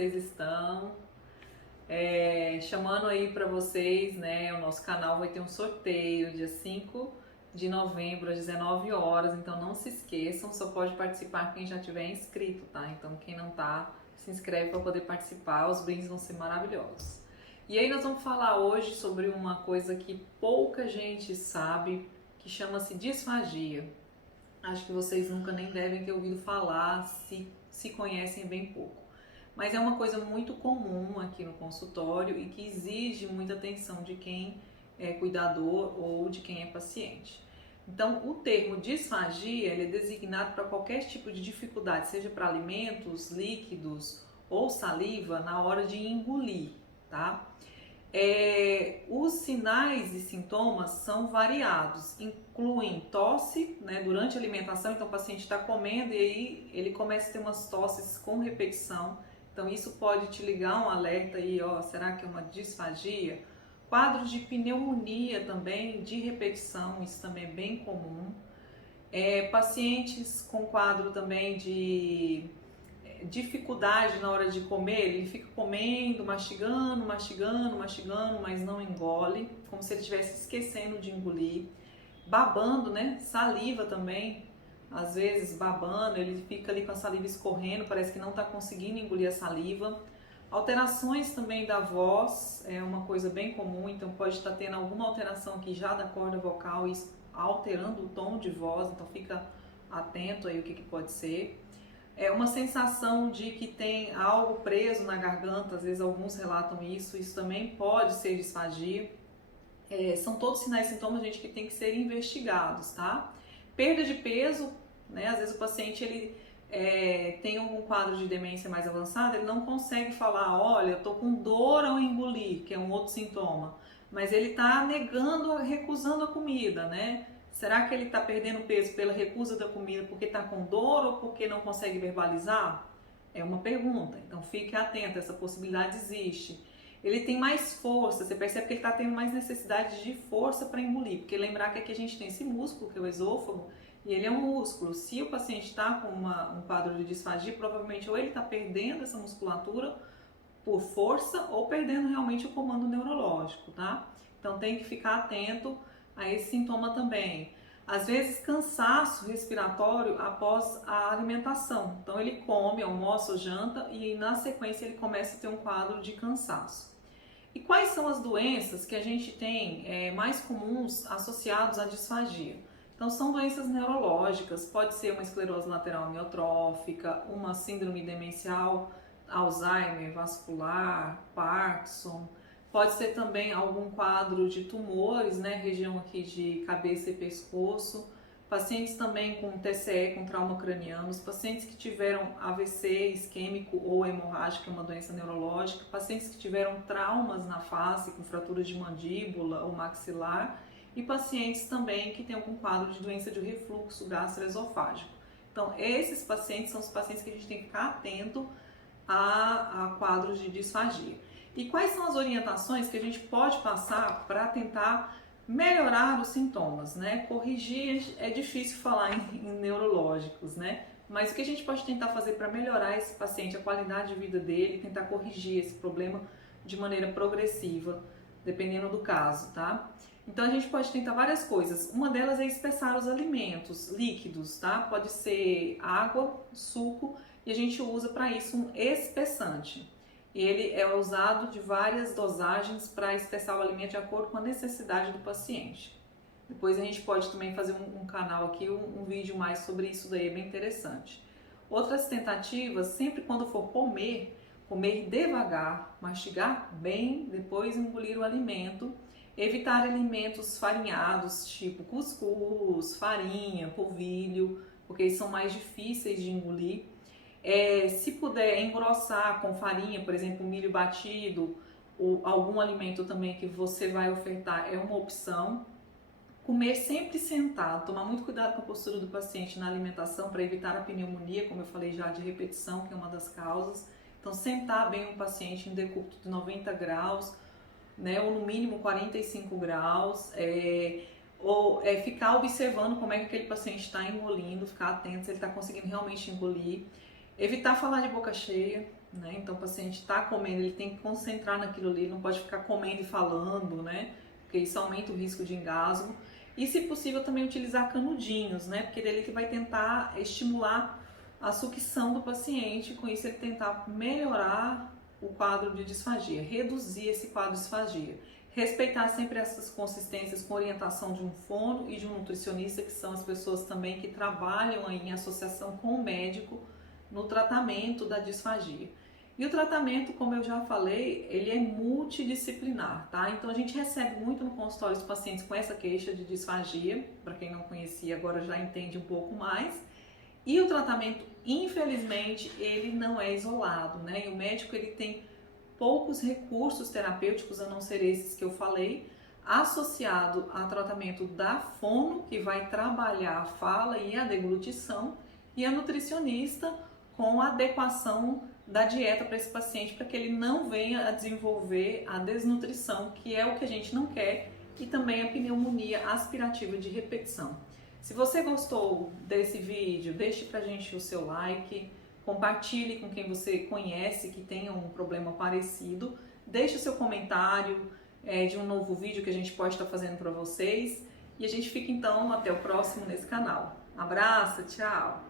vocês estão? Chamando aí para vocês, né? O nosso canal vai ter um sorteio dia 5 de novembro às 19 horas, então não se esqueçam, só pode participar quem já tiver inscrito, tá? Então quem não tá, se inscreve para poder participar, os brindes vão ser maravilhosos. E aí nós vamos falar hoje sobre uma coisa que pouca gente sabe, que chama-se disfagia. Acho que vocês nunca nem devem ter ouvido falar, se conhecem bem pouco. Mas é uma coisa muito comum aqui no consultório e que exige muita atenção de quem é cuidador ou de quem é paciente. Então, o termo disfagia ele é designado para qualquer tipo de dificuldade, seja para alimentos, líquidos ou saliva, na hora de engolir, tá? Os sinais e sintomas são variados, incluem tosse, né, durante a alimentação, então o paciente está comendo e aí ele começa a ter umas tosses com repetição, então isso pode te ligar um alerta aí, ó, será que é uma disfagia? Quadros de pneumonia também, de repetição, isso também é bem comum. Pacientes com quadro também de dificuldade na hora de comer, ele fica comendo, mastigando, mas não engole, como se ele estivesse esquecendo de engolir. Babando, né? Saliva também, às vezes babando, ele fica ali com a saliva escorrendo, parece que não está conseguindo engolir a saliva. Alterações também da voz, é uma coisa bem comum, então pode estar tendo alguma alteração aqui já da corda vocal e alterando o tom de voz, então fica atento aí o que pode ser. Uma sensação de que tem algo preso na garganta, às vezes alguns relatam isso também pode ser disfagia. São todos sinais e sintomas, gente, que tem que ser investigados, tá? Perda de peso, né? Às vezes o paciente ele tem algum quadro de demência mais avançada, ele não consegue falar, olha, eu tô com dor ao engolir, que é um outro sintoma, mas ele tá negando, recusando a comida, né? Será que ele está perdendo peso pela recusa da comida porque está com dor ou porque não consegue verbalizar? É uma pergunta, então fique atento, essa possibilidade existe. Ele tem mais força, você percebe que ele está tendo mais necessidade de força para engolir, porque lembrar que aqui a gente tem esse músculo, que é o esôfago, e ele é um músculo. Se o paciente está com um quadro de disfagia, provavelmente ou ele está perdendo essa musculatura por força ou perdendo realmente o comando neurológico, tá? Então tem que ficar atento a esse sintoma também. Às vezes cansaço respiratório após a alimentação. Então ele come, almoça ou janta e na sequência ele começa a ter um quadro de cansaço. E quais são as doenças que a gente tem mais comuns associados à disfagia? Então são doenças neurológicas, pode ser uma esclerose lateral amiotrófica, uma síndrome demencial, Alzheimer, vascular, Parkinson. Pode ser também algum quadro de tumores, né, região aqui de cabeça e pescoço. Pacientes também com TCE, com trauma craniano, pacientes que tiveram AVC isquêmico ou hemorrágico, uma doença neurológica, pacientes que tiveram traumas na face, com fraturas de mandíbula ou maxilar, e pacientes também que têm algum quadro de doença de refluxo gastroesofágico. Então, esses pacientes são os pacientes que a gente tem que ficar atento a quadros de disfagia. E quais são as orientações que a gente pode passar para tentar melhorar os sintomas, né? Corrigir é difícil falar em neurológicos, né? Mas o que a gente pode tentar fazer para melhorar esse paciente, a qualidade de vida dele, tentar corrigir esse problema de maneira progressiva, dependendo do caso, tá? Então a gente pode tentar várias coisas. Uma delas é espessar os alimentos líquidos, tá? Pode ser água, suco, e a gente usa para isso um espessante. Ele é usado de várias dosagens para espessar o alimento de acordo com a necessidade do paciente. Depois a gente pode também fazer um canal aqui, um vídeo mais sobre isso daí, é bem interessante. Outras tentativas, sempre quando for comer devagar, mastigar bem, depois engolir o alimento, evitar alimentos farinhados, tipo cuscuz, farinha, polvilho, porque eles são mais difíceis de engolir. Se puder engrossar com farinha, por exemplo, milho batido ou algum alimento também que você vai ofertar é uma opção. Comer sempre sentado, tomar muito cuidado com a postura do paciente na alimentação para evitar a pneumonia, como eu falei já, de repetição, que é uma das causas. Então, sentar bem o paciente em decúbito de 90 graus, né, ou no mínimo 45 graus, ou ficar observando como é que aquele paciente está engolindo, ficar atento se ele está conseguindo realmente engolir. Evitar falar de boca cheia, né? Então o paciente está comendo, ele tem que concentrar naquilo ali, não pode ficar comendo e falando, né? Porque isso aumenta o risco de engasgo. E se possível também utilizar canudinhos, né? Porque dele que vai tentar estimular a sucção do paciente, com isso ele tentar melhorar o quadro de disfagia, reduzir esse quadro de disfagia. Respeitar sempre essas consistências com orientação de um fono e de um nutricionista, que são as pessoas também que trabalham aí em associação com o médico no tratamento da disfagia. E o tratamento, como eu já falei, ele é multidisciplinar, tá? Então a gente recebe muito no consultório os pacientes com essa queixa de disfagia, para quem não conhecia agora já entende um pouco mais. E o tratamento, infelizmente, ele não é isolado, né? E o médico ele tem poucos recursos terapêuticos, a não ser esses que eu falei, associado ao tratamento da fono, que vai trabalhar a fala e a deglutição, e a nutricionista com a adequação da dieta para esse paciente, para que ele não venha a desenvolver a desnutrição, que é o que a gente não quer, e também a pneumonia aspirativa de repetição. Se você gostou desse vídeo, deixe pra gente o seu like, compartilhe com quem você conhece que tenha um problema parecido, deixe o seu comentário de um novo vídeo que a gente pode estar fazendo para vocês, e a gente fica então até o próximo nesse canal. Abraço, tchau!